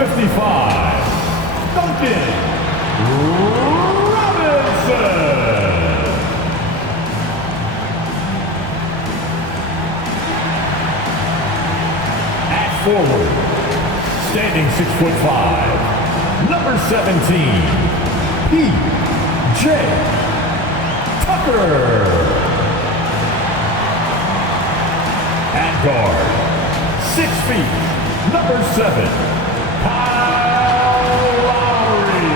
55, Duncan Robinson. At forward, standing 6'5", number 17, P.J. Tucker. At guard, 6 feet, number 7, Kyle Lowry.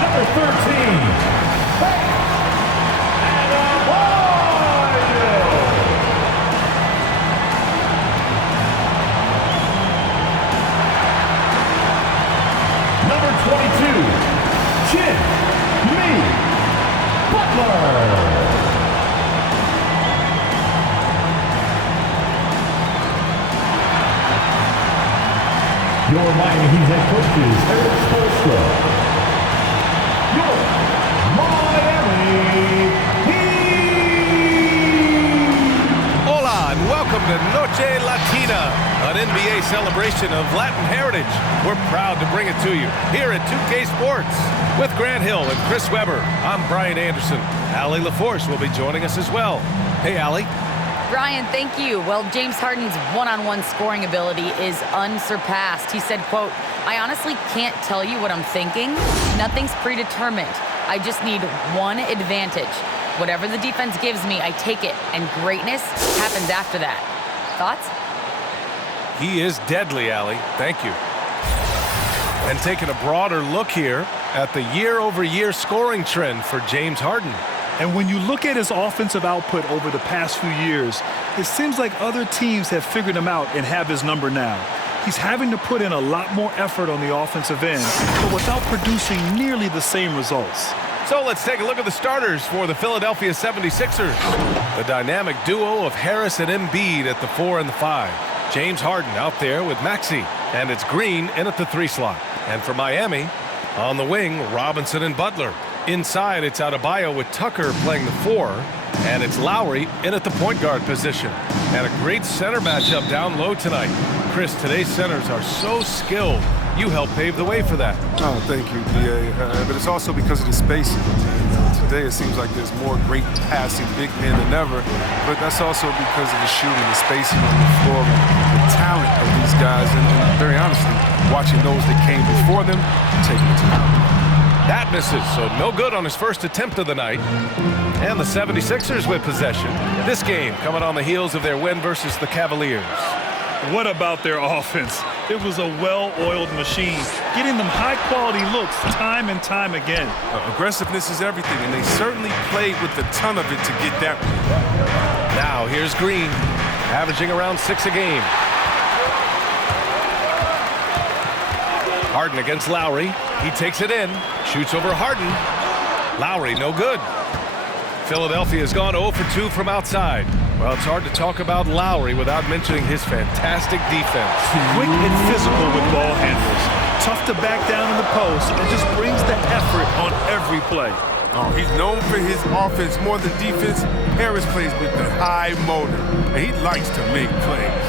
Number 13, Number 22, Jimmy Butler. Your Miami Heat head coach is Eric Spoelstra. Your Miami Heat. Hola and welcome to Noche Latina, an NBA celebration of Latin heritage. We're proud to bring it to you here at 2K Sports. With Grant Hill and Chris Webber, I'm Brian Anderson. Allie LaForce will be joining us as well. Hey, Allie. Brian, thank you. Well, James Harden's one-on-one scoring ability is unsurpassed. He said, quote, "I honestly can't tell you what I'm thinking. Nothing's predetermined. I just need one advantage. Whatever the defense gives me, I take it, and greatness happens after that." Thoughts? He is deadly, Allie. Thank you. And taking a broader look here at the year-over-year scoring trend for James Harden. And when you look at his offensive output over the past few years, it seems like other teams have figured him out and have his number now. He's having to put in a lot more effort on the offensive end, but without producing nearly the same results. So let's take a look at the starters for the Philadelphia 76ers. The dynamic duo of Harris and Embiid at the 4 and the 5. James Harden out there with Maxey, and it's Green in at the 3 slot. And for Miami, on the wing, Robinson and Butler. Inside, it's Adebayo with Tucker playing the 4, and it's Lowry in at the point guard position. And a great center matchup down low tonight. Chris, today's centers are so skilled. You helped pave the way for that. Oh, thank you, D.A. But it's also because of the spacing. Today it seems like there's more great passing big men than ever, but that's also because of the shooting, the spacing on the floor, and the talent of these guys, and very honestly, watching those that came before them, taking it to them. That misses, so no good on his first attempt of the night. And the 76ers with possession. This game coming on the heels of their win versus the Cavaliers. What about their offense? It was a well-oiled machine, getting them high-quality looks time and time again. Aggressiveness is everything, and they certainly played with a ton of it to get that one. Now here's Green, averaging around 6 a game. Harden against Lowry. He takes it in, shoots over Harden. Lowry, no good. Philadelphia has gone 0 for 2 from outside. Well, it's hard to talk about Lowry without mentioning his fantastic defense. Quick and physical with ball handlers. Tough to back down in the post and just brings the effort on every play. Oh, he's known for his offense more than defense. Harris plays with the high motor, and he likes to make plays.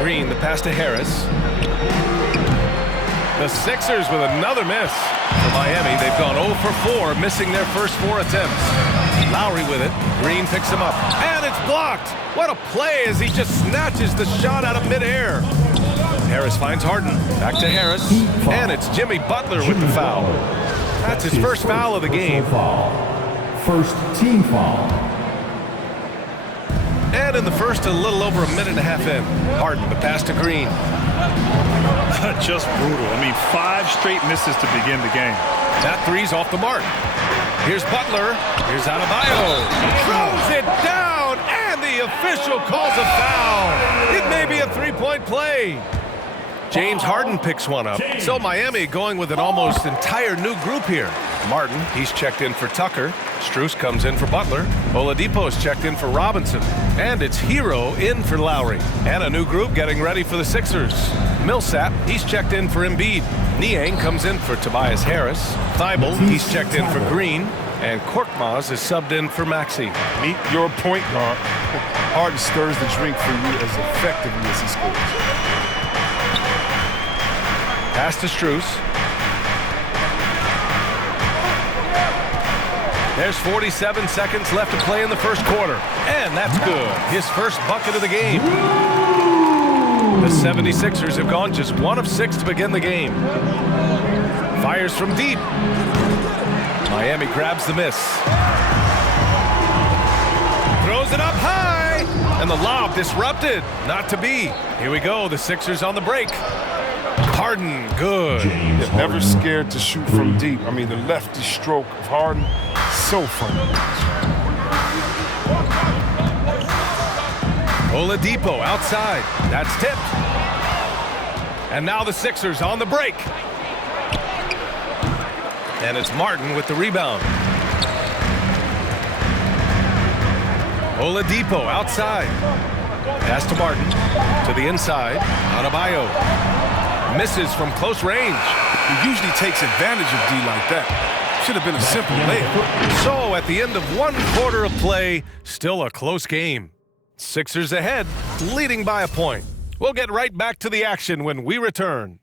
Green, the pass to Harris. The Sixers with another miss. For Miami, they've gone 0 for 4, missing their first 4 attempts. Lowry with it. Green picks him up. And it's blocked. What a play as he just snatches the shot out of midair. Harris finds Harden. Back to Harris. And it's Jimmy Butler with the foul. That's his first foul of the game. First team foul. And in the first, a little over a minute and a half in. Harden, the pass to Green. Just brutal. I mean, 5 straight misses to begin the game. That three's off the mark. Here's Butler. Here's Adebayo. Throws it down, and the official calls a foul. It may be a 3-point play. James Harden picks one up. So Miami going with an almost entire new group here. Martin, he's checked in for Tucker. Strus comes in for Butler. Oladipo's checked in for Robinson. And it's Hero in for Lowry. And a new group getting ready for the Sixers. Millsap, he's checked in for Embiid. Niang comes in for Tobias Harris. Thibault, he's checked in for Green. And Korkmaz is subbed in for Maxey. Meet your point guard. Harden stirs the drink for you as effectively as he scores. Pass to Strus. There's 47 seconds left to play in the first quarter. And that's good. His first bucket of the game. The 76ers have gone just 1 of 6 to begin the game. Fires from deep. Miami grabs the miss. Throws it up high. And the lob disrupted. Not to be. Here we go. The Sixers on the break. Harden, good. Never scared to shoot from deep. I mean, the lefty stroke of Harden, so fun. Oladipo outside. That's tipped. And now the Sixers on the break. And it's Martin with the rebound. Oladipo outside. Pass to Martin. To the inside. Adebayo. Misses from close range. He usually takes advantage of D like that. Should have been a simple layup. So at the end of 1 quarter of play, still a close game. Sixers ahead, leading by a point. We'll get right back to the action when we return.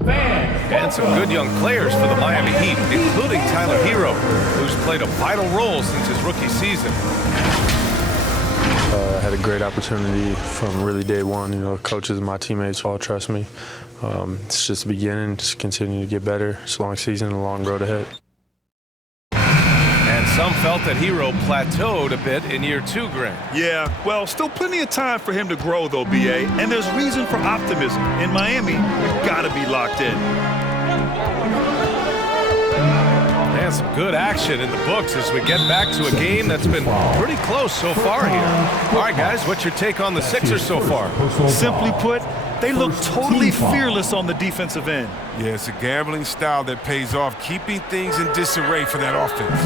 And some good young players for the Miami Heat, including Tyler Hero, who's played a vital role since his rookie season. I had a great opportunity from really day one. You know, coaches and my teammates all trust me. It's just the beginning, just continue to get better. It's a long season and a long road ahead. And some felt that Hero plateaued a bit in year 2, Grant. Yeah, well, still plenty of time for him to grow, though, B.A., and there's reason for optimism. In Miami, you've got to be locked in. And some good action in the books as we get back to a game that's been pretty close so far here. All right, guys, what's your take on the Sixers so far? Simply put, they look totally fearless on the defensive end. Yeah, it's a gambling style that pays off, keeping things in disarray for that offense.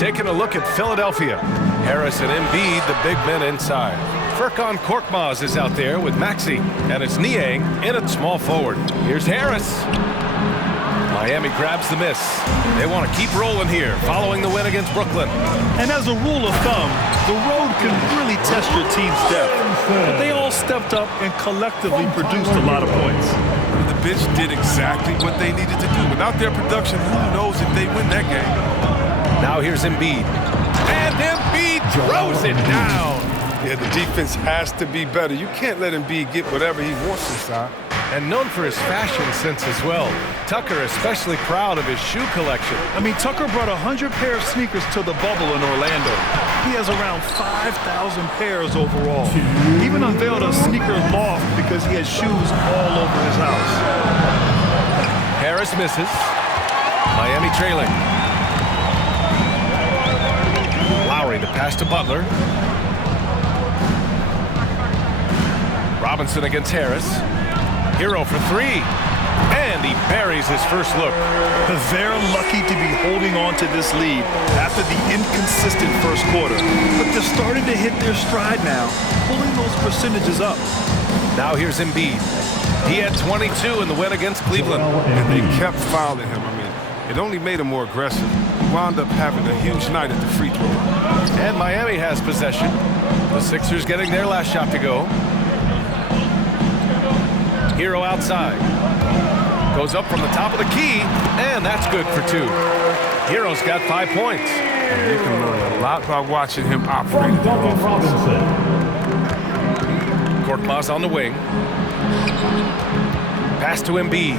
Taking a look at Philadelphia. Harris and Embiid, the big men inside. Furkan Korkmaz is out there with Maxey, and it's Niang in at small forward. Here's Harris. Miami grabs the miss. They want to keep rolling here, following the win against Brooklyn. And as a rule of thumb, the road can really test your team's depth. But they all stepped up and collectively produced a lot of points. The bench did exactly what they needed to do. Without their production, who knows if they win that game. Now here's Embiid. And Embiid throws it down. Yeah, the defense has to be better. You can't let Embiid get whatever he wants inside. And known for his fashion sense as well. Tucker especially proud of his shoe collection. I mean, Tucker brought 100 pair of sneakers to the bubble in Orlando. He has around 5,000 pairs overall. He even unveiled a sneaker loft because he has shoes all over his house. Harris misses. Miami trailing. Lowry the pass to Butler. Robinson against Harris. Hero for 3. And he buries his first look. They're lucky to be holding on to this lead after the inconsistent first quarter. But they're starting to hit their stride now, pulling those percentages up. Now here's Embiid. He had 22 in the win against Cleveland. And they kept fouling him. I mean, it only made him more aggressive. He wound up having a huge night at the free throw. And Miami has possession. The Sixers getting their last shot to go. Hero outside. Goes up from the top of the key, and that's good for 2. Hero's got 5 points. And you can learn a lot by watching him operate. Korkmaz on the wing. Pass to Embiid.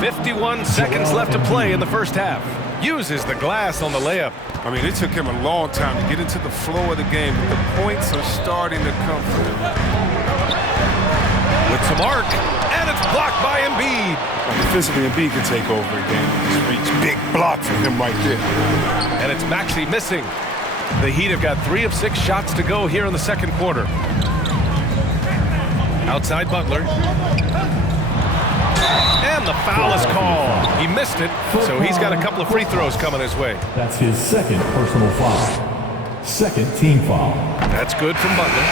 51 seconds left to play in the first half. Uses the glass on the layup. I mean, it took him a long time to get into the flow of the game, but the points are starting to come for him. With some arc, and it's blocked by Embiid. Defensively, Embiid can take over a game. He's reached big block for him right there. And it's Maxey missing. The Heat have got 3 of 6 shots to go here in the second quarter. Outside Butler. And the foul is called. He missed it, so he's got a couple of free throws coming his way. That's his second personal foul. Second team foul. That's good from Butler.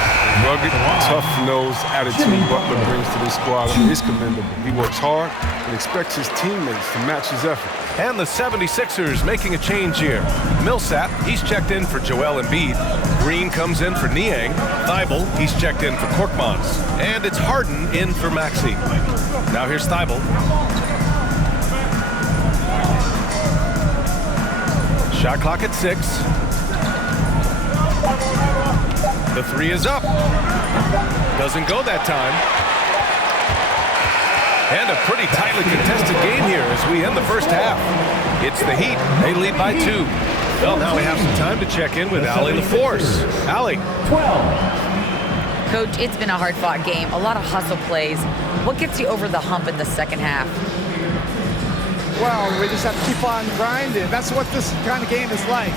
Rugged, tough-nosed attitude Butler brings to this squad is commendable. He works hard and expects his teammates to match his effort. And the 76ers making a change here. Millsap, he's checked in for Joel Embiid. Green comes in for Niang. Thibault, he's checked in for Korkmaz. And it's Harden in for Maxey. Now here's Thibault. Shot clock at 6. The 3 is up. Doesn't go that time. And a pretty tightly contested game here as we end the first half. It's the Heat. They lead by 2. Well, now we have some time to check in with Allie LaForce. Allie. 12. Coach, it's been a hard-fought game. A lot of hustle plays. What gets you over the hump in the second half? Well, we just have to keep on grinding. That's what this kind of game is like.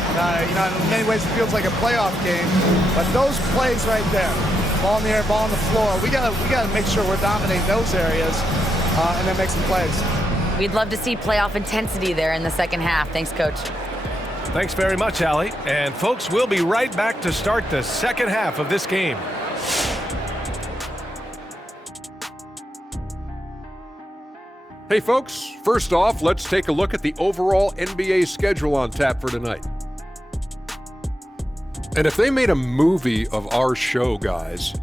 You know, in many ways it feels like a playoff game. But those plays right there, ball in the air, ball on the floor, we gotta make sure we're dominating those areas and then make some plays. We'd love to see playoff intensity there in the second half. Thanks, Coach. Thanks very much, Allie. And folks, we'll be right back to start the second half of this game. Hey folks, first off, let's take a look at the overall NBA schedule on tap for tonight. And if they made a movie of our show, guys,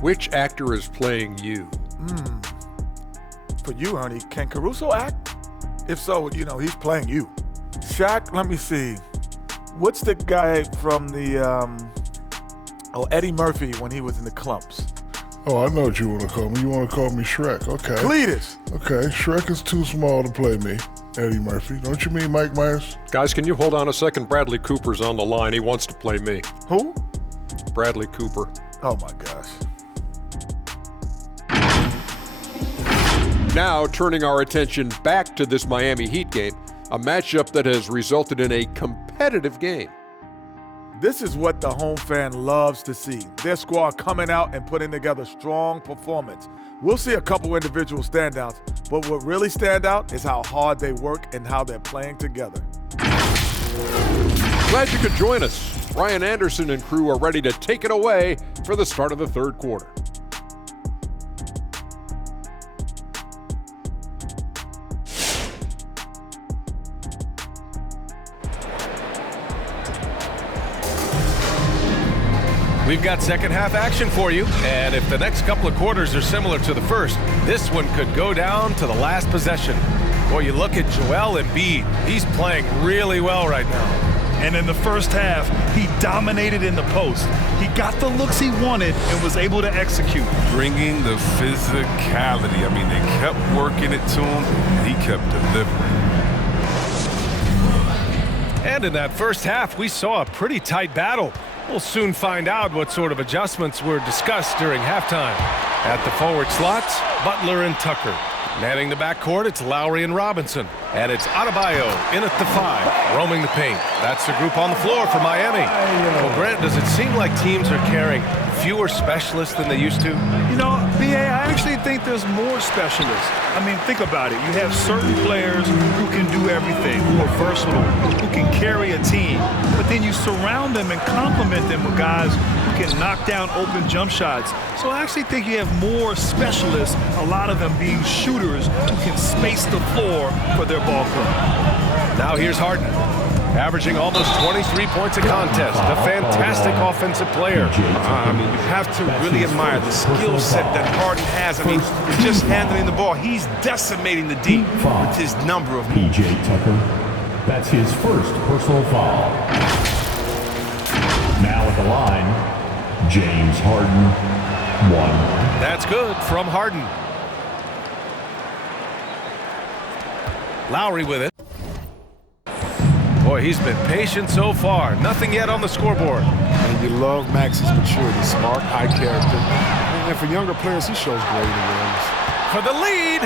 which actor is playing you? For you, honey, can Caruso act? If so, you know, he's playing you. Shaq, let me see. What's the guy from the, Eddie Murphy when he was in the Clumps? Oh, I know what you want to call me. You want to call me Shrek, okay. Cletus. Okay, Shrek is too small to play me, Eddie Murphy. Don't you mean Mike Myers? Guys, can you hold on a second? Bradley Cooper's on the line. He wants to play me. Who? Bradley Cooper. Oh, my gosh. Now, turning our attention back to this Miami Heat game, a matchup that has resulted in a competitive game. This is what the home fan loves to see. Their squad coming out and putting together strong performance. We'll see a couple individual standouts, but what really stand out is how hard they work and how they're playing together. Glad you could join us. Ryan Anderson and crew are ready to take it away for the start of the third quarter. We've got second half action for you, and if the next couple of quarters are similar to the first, this one could go down to the last possession. Boy, you look at Joel Embiid. He's playing really well right now. And in the first half, he dominated in the post. He got the looks he wanted and was able to execute. Bringing the physicality. I mean, they kept working it to him, and he kept delivering. And in that first half, we saw a pretty tight battle. We'll soon find out what sort of adjustments were discussed during halftime. At the forward slots, Butler and Tucker. Manning the backcourt, it's Lowry and Robinson. And it's Adebayo in at the 5, roaming the paint. That's the group on the floor for Miami. Well, Grant, does it seem like teams are carrying fewer specialists than they used to? You know, B.A., I actually think there's more specialists. I mean, think about it. You have certain players who can do everything, who are versatile, who can carry a team. But then you surround them and complement them with guys who can knock down open jump shots. So I actually think you have more specialists, a lot of them being shooters who can space the floor for their ball club. Now here's Harden, averaging almost 23 points a contest. A fantastic offensive player. I mean, you have to really admire the skill set that Harden has. I mean, just handling the ball. He's decimating the D with his number of moves. P.J. Tucker. That's his first personal foul. Now at the line, James Harden, 1. That's good from Harden. Lowry with it. Boy, he's been patient so far. Nothing yet on the scoreboard. And you love Max's maturity, smart, high character. And for younger players, he shows great awareness. For the lead.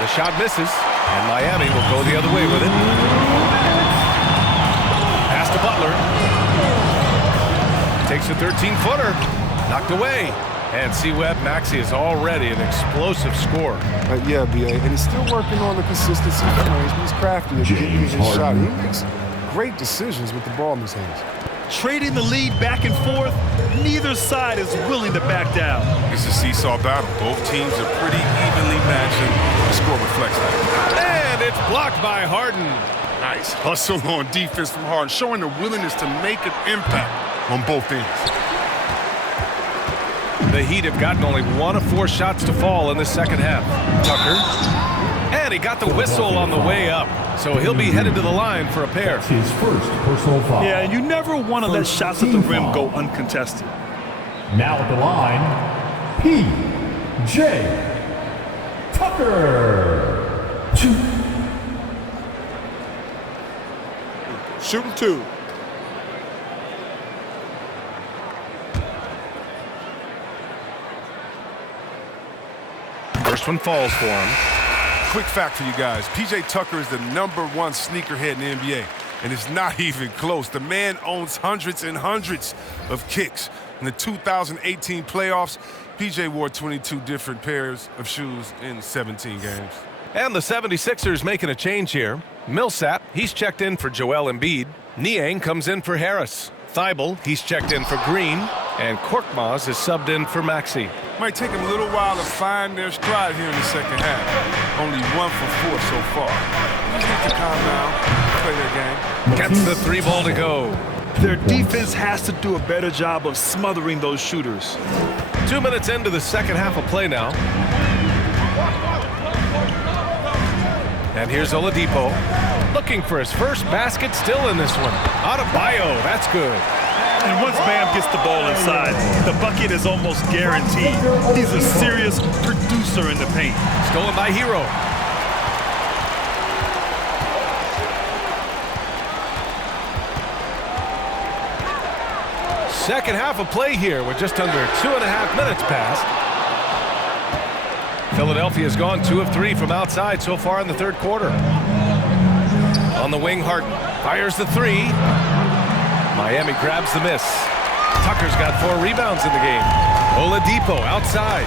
The shot misses, and Miami will go the other way with it. Pass to Butler. Takes a 13-footer. Knocked away. And see, Webb, Maxey is already an explosive scorer. Yeah, B.A., and he's still working on the consistency of range, but he's crafty at getting his shot. He makes great decisions with the ball in his hands. trading the lead back and forth. Neither side is willing to back down. It's a seesaw battle. Both teams are pretty evenly matched, and the score reflects that. And it's blocked by Harden. Nice hustle on defense from Harden, showing the willingness to make an impact on both ends. The Heat have gotten only 1 of 4 shots to fall in the second half. Tucker. And he got the whistle on the way up. So he'll be headed to the line for a pair. That's his first personal foul. Yeah, you never want to let shots at the rim go uncontested. Now at the line, P.J. Tucker. Shooting 2. First one falls for him. Quick fact for you guys. P.J. Tucker is the #1 sneakerhead in the NBA, and it's not even close. The man owns hundreds and hundreds of kicks. In the 2018 playoffs, P.J. wore 22 different pairs of shoes in 17 games. And the 76ers making a change here. Millsap, he's checked in for Joel Embiid. Niang comes in for Harris. Thibault, he's checked in for Green. And Korkmaz is subbed in for Maxey. Might take them a little while to find their stride here in the second half. Only 1 for 4 so far. Just need to calm down, play their game. Gets the 3 ball to go. Their defense has to do a better job of smothering those shooters. 2 minutes into the second half of play now. And here's Oladipo, looking for his first basket, still in this one. Adebayo, that's good. And once Bam gets the ball inside, the bucket is almost guaranteed. He's a serious producer in the paint. Stolen by Hero. Second half of play here with just under 2.5 minutes passed. Philadelphia's gone 2 of 3 from outside so far in the third quarter. On the wing, Harden fires the 3. Miami grabs the miss. Tucker's got 4 rebounds in the game. Oladipo outside.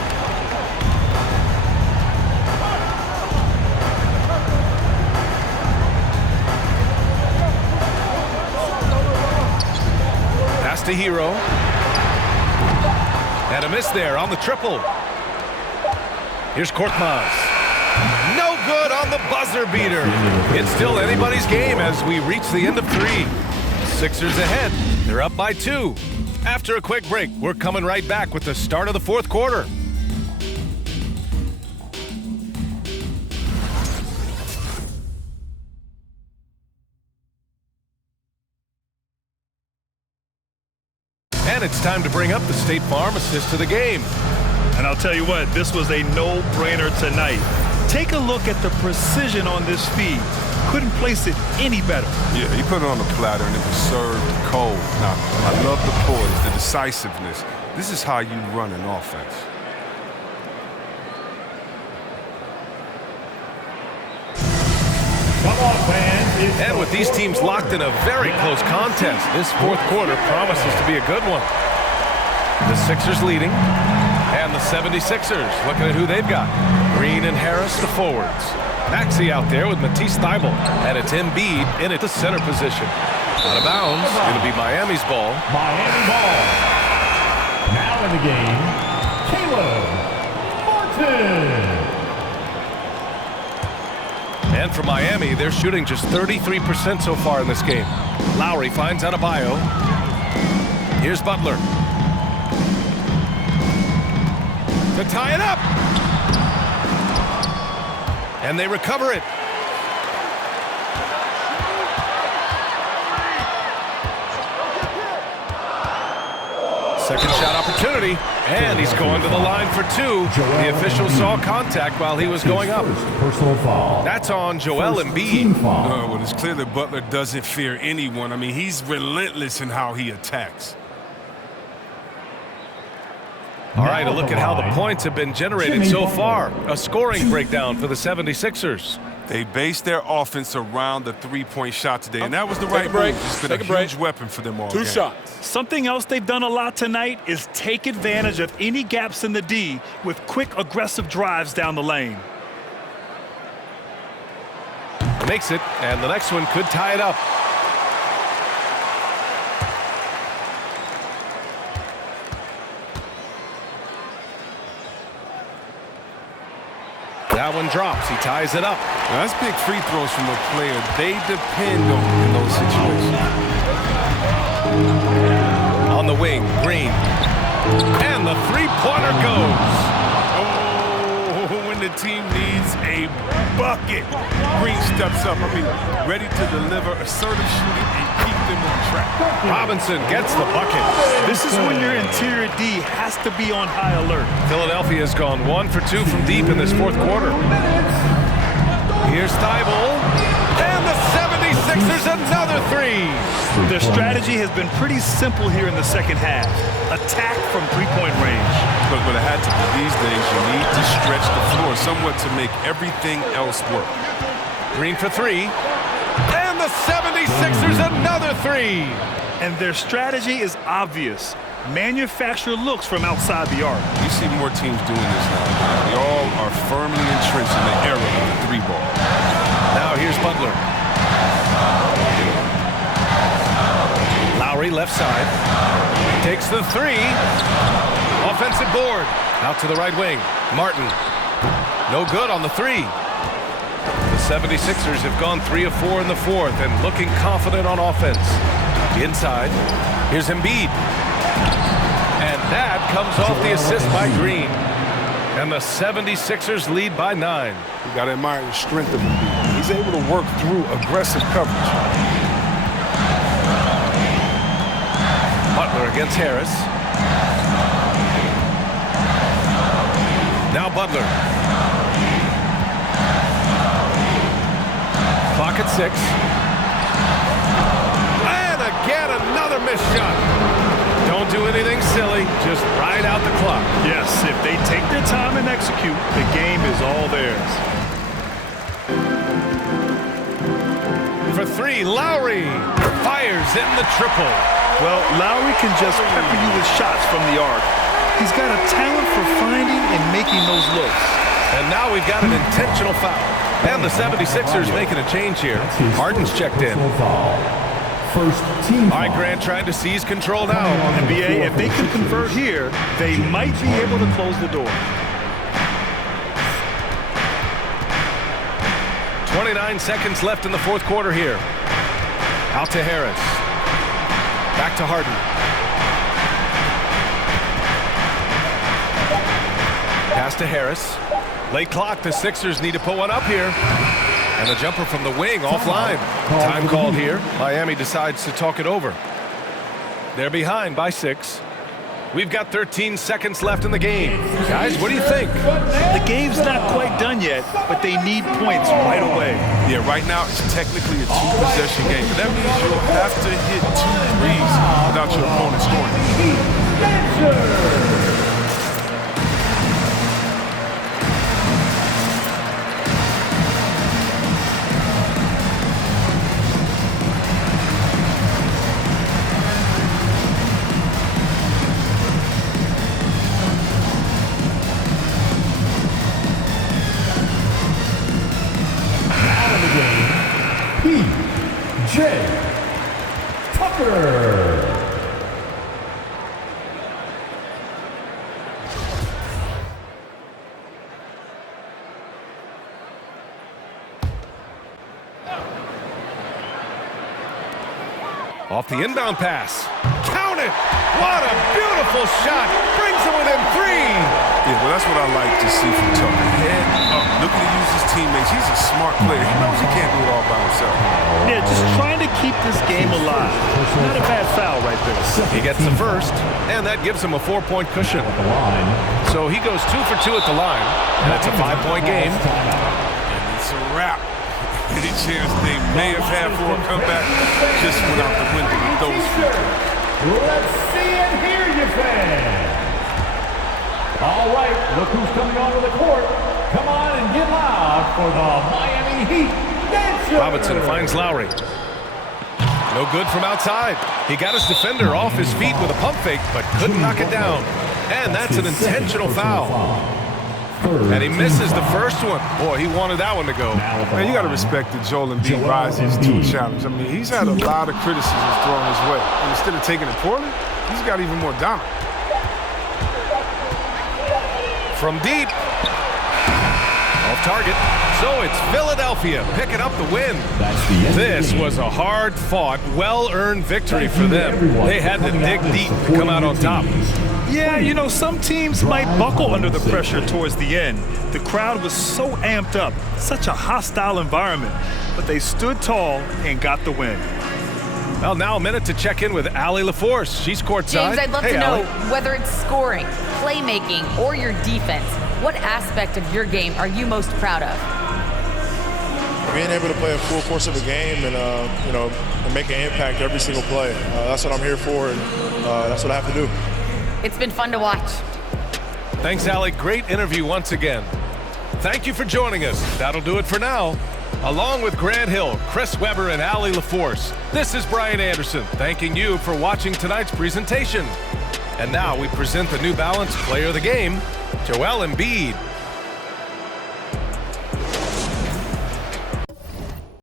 Pass to Hero. And a miss there on the triple. Here's Korkmaz. No good on the buzzer beater. It's still anybody's game as we reach the end of 3. Sixers ahead. They're up by 2. After a quick break, we're coming right back with the start of the fourth quarter. And it's time to bring up the State Farm assist to the game. And I'll tell you what, this was a no-brainer tonight. Take a look at the precision on this feed. Couldn't place it any better. Yeah, he put it on the platter and it was served cold. Now, I love the poise, the decisiveness. This is how you run an offense. Come on, fans. And with these teams locked in a very close contest, this fourth quarter promises to be a good one. The Sixers leading, and the 76ers looking at who they've got. Green and Harris, the forwards. Maxey out there with Matisse Thybulle, and it's Embiid in at the center position. Out of bounds, it'll be Miami's ball. Miami ball. Now in the game, Caleb Martin. And for Miami, they're shooting just 33% so far in this game. Lowry finds Adebayo. Here's Butler. To tie it up. And they recover it. Second shot opportunity. And he's going to the line for 2. The official saw contact while he was going up. Personal foul. That's on Joel Embiid. Well, it's clear that Butler doesn't fear anyone. I mean, he's relentless in how he attacks. All right, a look at how the points have been generated so far. A scoring breakdown for the 76ers. They based their offense around the three-point shot today, and that was the right break. move. It's been a huge weapon for them all game. 2 shots. Something else they've done a lot tonight is take advantage of any gaps in the D with quick, aggressive drives down the lane. Makes it, and the next one could tie it up. That one drops. He ties it up. Now, that's big free throws from a player they depend on in those situations. On the wing, Green. And the three-pointer goes. Oh, when the team needs a bucket, Green steps up. Ready to deliver assertive shooting and keep them on track. Robinson gets the bucket. This is when your interior D has to be on high alert. Philadelphia has gone 1 for 2 from deep in this fourth quarter. Here's Thibault. And the 76ers another three. Their strategy has been pretty simple here in the second half. Attack from three-point range. But it had to be these days, you need to stretch the floor somewhat to make everything else work. Green for three. And the 76ers another three. And their strategy is obvious. Manufacture looks from outside the arc. You see more teams doing this now. They all are firmly entrenched in the era of the three ball. Now here's Butler. Lowry left side. Takes the three. Offensive board. Out to the right wing. Martin. No good on the three. The 76ers have gone 3 of 4 in the fourth and looking confident on offense. Inside. Here's Embiid. And that comes off the assist by Green. And the 76ers lead by 9. You got to admire the strength of Embiid. He's able to work through aggressive coverage. Butler against Harris. Now Butler. Clock at 6. And again, another missed shot. Don't do anything silly. Just ride out the clock. Yes, if they take their time and execute, the game is all theirs. For three, Lowry fires in the triple. Well, Lowry can just pepper you with shots from the arc. He's got a talent for finding and making those looks. And now we've got an intentional foul. And the 76ers making a change here. Harden's checked in. First team. All right, Grant trying to seize control now. NBA, if they can convert here, they might be able to close the door. 29 seconds left in the fourth quarter here. Out to Harris. Back to Harden. Pass to Harris. Late clock. The Sixers need to put one up here. And the jumper from the wing offline. Time called here. Miami decides to talk it over. They're behind by 6. We've got 13 seconds left in the game. Guys, what do you think? The game's not quite done yet, but they need points right away. Yeah, right now it's technically a 2-possession game. But that means you'll have to hit 2 threes without your opponent scoring. Off the inbound pass. Count it! What a beautiful shot! Brings him within 3! Yeah, well, that's what I like to see from Tucker. Head up, looking to use his teammates. He's a smart player. He knows he can't do it all by himself. Yeah, just trying to keep this game alive. Not a bad foul right there. He gets the first, and that gives him a 4-point cushion. So he goes 2 for 2 at the line, and it's a 5-point game. And it's a wrap. Any chance they may have had for a comeback just went out the window with those free throws. Let's see and hear you, fans. All right, look who's coming onto the court. Come on and get loud for the Miami Heat Dancers. Robinson finds Lowry. No good from outside. He got his defender off his feet with a pump fake, but couldn't knock it down. And that's an intentional foul. And he misses the first one. Boy, he wanted that one to go. Man, you got to respect that Joel Embiid rises to a challenge. I mean, he's had a lot of criticism thrown his way. And instead of taking it poorly, he's got even more dominant. From deep. Off target. So it's Philadelphia picking up the win. That's the end This of the game. was a hard-fought, well-earned victory for them. They had to dig deep to come out on top. Yeah, you know, some teams might buckle under the pressure towards the end. The crowd was so amped up, such a hostile environment, but they stood tall and got the win. Well, now a minute to check in with Allie LaForce. She's courtside. James, I'd love Hey, to know Allie. whether it's scoring, playmaking, or your defense. What aspect of your game are you most proud of? Being able to play a full course of a game and, and make an impact every single play. That's what I'm here for, and that's what I have to do. It's been fun to watch. Thanks, Allie. Great interview once again. Thank you for joining us. That'll do it for now. Along with Grant Hill, Chris Webber, and Allie LaForce, this is Brian Anderson thanking you for watching tonight's presentation. And now we present the New Balance Player of the Game, Joel Embiid.